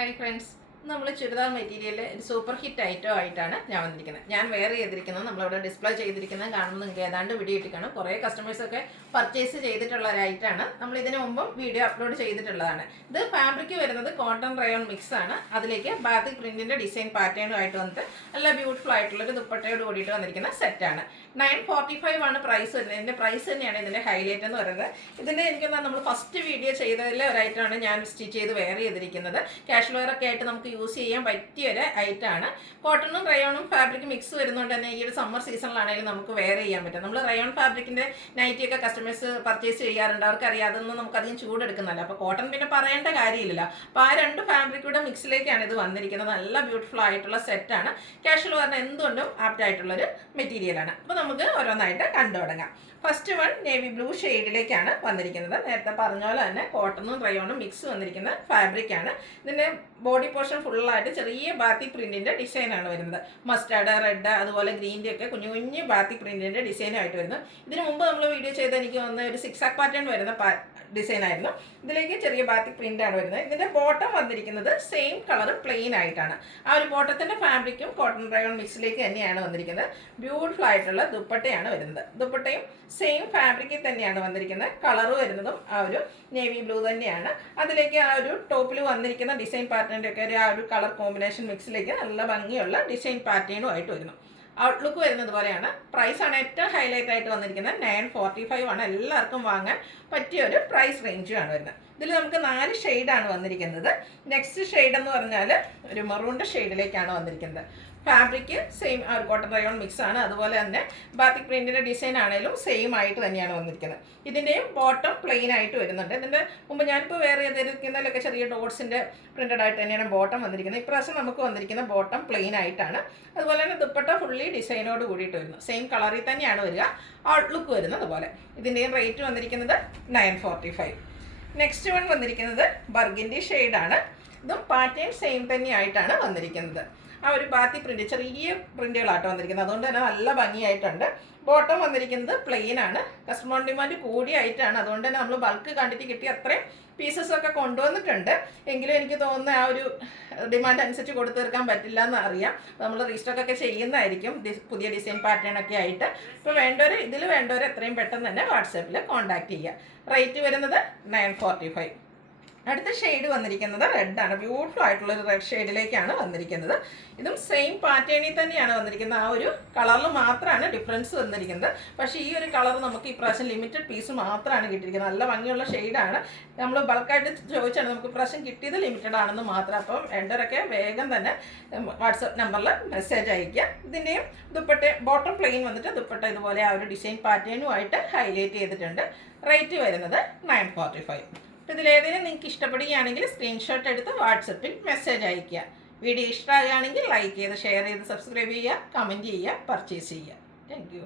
Hi friends, നമ്മൾ churidar material super hit item ആയിട്ടാണ് ഞാൻ വന്നിരിക്കുന്നത്. ഞാൻ വെയർ ചെയ്തിരിക്കുന്നത് നമ്മളിവിടെ ഡിസ്പ്ലേ ചെയ്തിരിക്കുന്നത് കാണുമ്പോൾ നിങ്ങൾക്ക് ഏതാണ്ട് വീഡിയോ ഇട്ടിക്കണം. കുറേ കസ്റ്റമേഴ്സൊക്കെ പർച്ചേസ് ചെയ്തിട്ടുള്ള ഒരു ഐറ്റമാണ്. നമ്മൾ ഇതിനു മുമ്പും വീഡിയോ അപ്ലോഡ് ചെയ്തിട്ടുള്ളതാണ്. ഇത് ഫാബ്രിക് വരുന്നത് കോട്ടൺ റയോൺ മിക്സ് ആണ്. അതിലേക്ക് ബാത്തിക് പ്രിന്റിന്റെ ഡിസൈൻ പാറ്റേണും ആയിട്ട് വന്നിട്ട് നല്ല ബ്യൂട്ടിഫുൾ ആയിട്ടുള്ളൊരു ദുപ്പട്ടയോട് കൂടിയിട്ട് വന്നിരിക്കുന്ന സെറ്റാണ്. 945 ആണ് പ്രൈസ് വരുന്നത്. ഇതിൻ്റെ പ്രൈസ് തന്നെയാണ് ഇതിൻ്റെ ഹൈലൈറ്റ് എന്ന് പറയുന്നത്. ഇതിൻ്റെ എനിക്കൊന്ന് നമ്മൾ ഫസ്റ്റ് വീഡിയോ ചെയ്തതിലെ ഒരു ഐറ്റമാണ് ഞാൻ സ്റ്റിച്ച് ചെയ്ത് വെയർ ചെയ്തിരിക്കുന്നത്. ക്യാഷ് വെയർ ഒക്കെ ആയിട്ട് നമുക്ക് യൂസ് ചെയ്യാൻ പറ്റിയ ഒരു ഐറ്റമാണ്. കോട്ടണും റയോണും ഫാബ്രിക് മിക്സ് വരുന്നതുകൊണ്ട് തന്നെ ഈ ഒരു സമ്മർ സീസണിലാണെങ്കിലും നമുക്ക് വെയർ ചെയ്യാൻ പറ്റും. നമ്മൾ റയോൺ ഫാബ്രിക്കിൻ്റെ നൈറ്റിയൊക്കെ കസ്റ്റമേഴ്സ് പർച്ചേസ് ചെയ്യാറുണ്ട്. അവർക്ക് അറിയാതൊന്നും നമുക്കധികം ചൂടെടുക്കുന്നില്ല. അപ്പോൾ കോട്ടൺ പിന്നെ പറയേണ്ട കാര്യമില്ല. അപ്പോൾ ആ രണ്ട് ഫാബ്രിക്കൂടെ മിക്സിലേക്കാണ് ഇത് വന്നിരിക്കുന്നത്. നല്ല ബ്യൂട്ടിഫുൾ ആയിട്ടുള്ള സെറ്റാണ്. ക്യാഷ് വെയറിന് എന്തുകൊണ്ടും ആപ്റ്റ് ആയിട്ടുള്ളൊരു മെറ്റീരിയലാണ്. അപ്പോൾ നമുക്ക് ഓരോന്നായിട്ട് കണ്ടു തുടങ്ങാം. ഫസ്റ്റ് വൺ നേവി ബ്ലൂ ഷെയ്ഡിലേക്കാണ് വന്നിരിക്കുന്നത്. നേരത്തെ പറഞ്ഞ പോലെ തന്നെ കോട്ടണും റയോണും മിക്സ് വന്നിരിക്കുന്ന ഫാബ്രിക്കാണ്. ഇതിൻ്റെ ബോഡി പോർഷൻ ഫുള്ളായിട്ട് ചെറിയ ബാത്തിക് പ്രിന്റിൻ്റെ ഡിസൈനാണ് വരുന്നത്. മസ്റ്റാർഡ്, റെഡ്, അതുപോലെ ഗ്രീൻ്റെ ഒക്കെ കുഞ്ഞു കുഞ്ഞു ബാത്തിക് പ്രിന്റിൻ്റെ ഡിസൈനായിട്ട് വരുന്നത്. ഇതിന് മുമ്പ് നമ്മൾ വീഡിയോ ചെയ്ത് എനിക്ക് വന്ന ഒരു സിക്സാക് പാറ്റേൺ വരുന്ന ഡിസൈൻ ആയിരുന്നു. ഇതിലേക്ക് ചെറിയ ബാത്തിക് പ്രിന്റ് ആണ് വരുന്നത്. ഇതിന്റെ ബോട്ടം വന്നിരിക്കുന്നത് സെയിം കളർ പ്ലെയിൻ ആയിട്ടാണ്. ആ ഒരു ബോട്ടത്തിന്റെ ഫാബ്രിക്കും കോട്ടൺ റയോൺ മിക്സിലേക്ക് തന്നെയാണ് വന്നിരിക്കുന്നത്. ബ്യൂട്ടിഫുൾ ആയിട്ടുള്ള ദുപ്പട്ടയാണ് വരുന്നത്. ദുപ്പട്ടയും സെയിം ഫാബ്രിക്കിൽ തന്നെയാണ് വന്നിരിക്കുന്നത്. കളർ വരുന്നതും ആ ഒരു നേവി ബ്ലൂ തന്നെയാണ്. അതിലേക്ക് ആ ഒരു ടോപ്പിൽ വന്നിരിക്കുന്ന ഡിസൈൻ പാറ്റേണിൻ്റെ ഒക്കെ ആ ഒരു കളർ കോമ്പിനേഷൻ മിക്സിലേക്ക് നല്ല ഭംഗിയുള്ള ഡിസൈൻ പാറ്റേണും ആയിട്ട് വരുന്നു. ഔട്ട്ലുക്ക് വരുന്നത് പോലെയാണ്. പ്രൈസാണ് ഏറ്റവും ഹൈലൈറ്റ് ആയിട്ട് വന്നിരിക്കുന്നത്. 945 ആണ്. എല്ലാവർക്കും വാങ്ങാൻ പറ്റിയ ഒരു പ്രൈസ് റേഞ്ചുമാണ് വരുന്നത്. ഇതിൽ നമുക്ക് 4 ഷെയ്ഡാണ് വന്നിരിക്കുന്നത്. നെക്സ്റ്റ് ഷെയ്ഡ് എന്ന് പറഞ്ഞാൽ ഒരു മെറൂണിൻ്റെ ഷെയ്ഡിലേക്കാണ് വന്നിരിക്കുന്നത്. ഫാബ്രിക് സെയിം ആ ഒരു കോട്ടൺ റയോൺ മിക്സ് ആണ്. അതുപോലെ തന്നെ ബാത്തിക് പ്രിന്റിൻ്റെ ഡിസൈൻ ആണെങ്കിലും സെയിം ആയിട്ട് തന്നെയാണ് വന്നിരിക്കുന്നത്. ഇതിൻ്റെയും ബോട്ടം പ്ലെയിൻ ആയിട്ട് വരുന്നുണ്ട്. ഇതിൻ്റെ മുമ്പ് ഞാനിപ്പോൾ വേറെ ചെയ്തിരിക്കുന്നതിലൊക്കെ ചെറിയ ഡോട്ട്സിൻ്റെ പ്രിന്റഡ് ആയിട്ട് തന്നെയാണ് ബോട്ടം വന്നിരിക്കുന്നത്. ഇപ്രാവശ്യം നമുക്ക് വന്നിരിക്കുന്ന ബോട്ടം പ്ലെയിൻ ആയിട്ടാണ്. അതുപോലെ തന്നെ ദുപ്പട്ട ഫുള്ളി ഡിസൈനോട് കൂടിയിട്ട് വരുന്നു. സെയിം കളറിൽ തന്നെയാണ് വരിക. ഔട്ട്ലുക്ക് വരുന്നത് പോലെ. ഇതിൻ്റെയും റേറ്റ് വന്നിരിക്കുന്നത് 945. നെക്സ്റ്റ് വൺ വന്നിരിക്കുന്നത് ബർഗൻഡി ഷെയ്ഡാണ്. ഇതും പാറ്റേൺ സെയിം തന്നെയായിട്ടാണ് വന്നിരിക്കുന്നത്. ആ ഒരു ബാത്തി പ്രിന്റ് ചെറിയ പ്രിന്റുകളാട്ടോ വന്നിരിക്കുന്നത്. അതുകൊണ്ട് തന്നെ നല്ല ഭംഗിയായിട്ടുണ്ട്. ബോട്ടം വന്നിരിക്കുന്നത് പ്ലെയിൻ ആണ്. കസ്റ്റമർ ഡിമാൻഡ് കൂടിയായിട്ടാണ്. അതുകൊണ്ട് തന്നെ നമ്മൾ ബൾക്ക് ക്വാണ്ടിറ്റി കിട്ടി അത്രയും പീസസ് ഒക്കെ കൊണ്ടുവന്നിട്ടുണ്ട്. എങ്കിലും എനിക്ക് തോന്നുന്ന ആ ഒരു ഡിമാൻഡ് അനുസരിച്ച് കൊടുത്തു തീർക്കാൻ പറ്റില്ല എന്ന് അറിയാം. നമ്മൾ റീസ്റ്റോക്ക് ഒക്കെ ചെയ്യുന്നതായിരിക്കും പുതിയ ഡിസൈൻ പാറ്റേൺ ഒക്കെ ആയിട്ട്. ഇപ്പോൾ ഇതിൽ വേണ്ടവർ എത്രയും പെട്ടെന്ന് തന്നെ വാട്സാപ്പിൽ കോൺടാക്ട് ചെയ്യുക. റേറ്റ് വരുന്നത് 945. അടുത്ത ഷെയ്ഡ് വന്നിരിക്കുന്നത് റെഡാണ്. ബ്യൂട്ടിഫുൾ ആയിട്ടുള്ള ഒരു റെഡ് ഷെയ്ഡിലേക്കാണ് വന്നിരിക്കുന്നത്. ഇതും സെയിം പാറ്റേണിൽ തന്നെയാണ് വന്നിരിക്കുന്നത്. ആ ഒരു കളറിൽ മാത്രമാണ് ഡിഫറൻസ് വന്നിരിക്കുന്നത്. പക്ഷേ ഈ ഒരു കളർ നമുക്ക് ഇപ്രാവശ്യം ലിമിറ്റഡ് പീസ് മാത്രമാണ് കിട്ടിയിരിക്കുന്നത്. നല്ല ഭംഗിയുള്ള ഷെയ്ഡാണ്. നമ്മൾ ബൾക്കായിട്ട് ചോദിച്ചാണ് നമുക്ക് ഇപ്രാവശ്യം കിട്ടിയത് ലിമിറ്റഡ് ആണെന്ന് മാത്രം. അപ്പം വേണ്ടവരൊക്കെ വേഗം തന്നെ വാട്സപ്പ് നമ്പറിൽ മെസ്സേജ് അയയ്ക്കുക. ഇതിൻ്റെയും ദുപ്പട്ട ബോട്ടം പ്ലെയിൻ വന്നിട്ട് ദുപ്പട്ട ഇതുപോലെ ആ ഒരു ഡിസൈൻ പാറ്റേണുമായിട്ട് ഹൈലൈറ്റ് ചെയ്തിട്ടുണ്ട്. റേറ്റ് വരുന്നത് 945. ഇതിലേതെങ്കിലും നിങ്ങൾക്ക് ഇഷ്ടപ്പെടുകയാണെങ്കിൽ സ്ക്രീൻഷോട്ട് എടുത്ത് വാട്സപ്പിൽ മെസ്സേജ് അയയ്ക്കുക. വീഡിയോ ഇഷ്ടമാകുകയാണെങ്കിൽ ലൈക്ക് ചെയ്ത് ഷെയർ ചെയ്ത് സബ്സ്ക്രൈബ് ചെയ്യുക, കമൻറ്റ് ചെയ്യുക, പർച്ചേസ് ചെയ്യുക. Thank you.